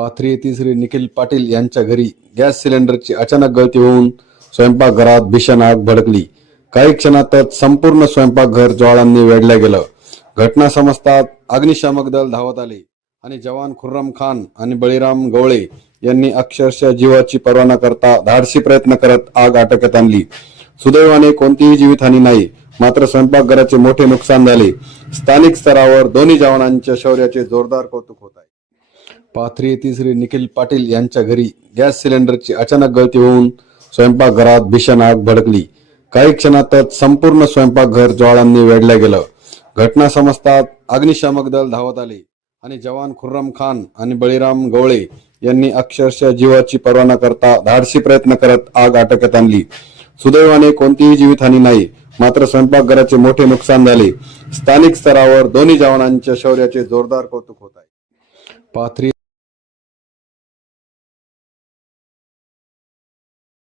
पाथरी तिसरी श्री निखिल पाटील यांच्या घरी गॅस सिलेंडरची अचानक गळती होऊन स्वयंपाकघरात भीषण आग भडकली. काही क्षणातच संपूर्ण स्वयंपाकघर ज्वाळांनी वेढलं गेलं. घटना समजतात अग्निशामक दल धावत आले आणि जवान खुर्रम खान आणि बळीराम गवळे यांनी अक्षरशः जीवाची पर्वा न करता धाडसी प्रयत्न करत आग आटोक्यात आणली. सुदैवाने कोणतीही जीवितहानी नाही मात्र स्वयंपाकघराचे मोठे नुकसान झाले. स्थानिक स्तरावर दोन्ही जवानांच्या शौर्याचे जोरदार कौतुक होत आहे. पाथरी येथील श्री निखिल पाटील यांच्या घरी गॅस सिलेंडरची अचानक गळती होऊन स्वयंपाकघरात भीषण आग भडकली. काही क्षणातच संपूर्ण स्वयंपाकघर ज्वाळांनी वेढलं गेलं. घटना समजतात अग्निशामक दल धावत आले आणि जवान खुर्रम खान आणि बळीराम गवळे यांनी अक्षरशः जीवाची पर्वा न करता धाडसी प्रयत्न करत आग आटोक्यात आणली. सुदैवाने कोणतीही जीवितहानी नाही मात्र स्वयंपाकघराचे मोठे नुकसान झाले. स्थानिक स्तरावर दोन्ही जवानांच्या शौर्याचे जोरदार कौतुक होत आहे. पाथरी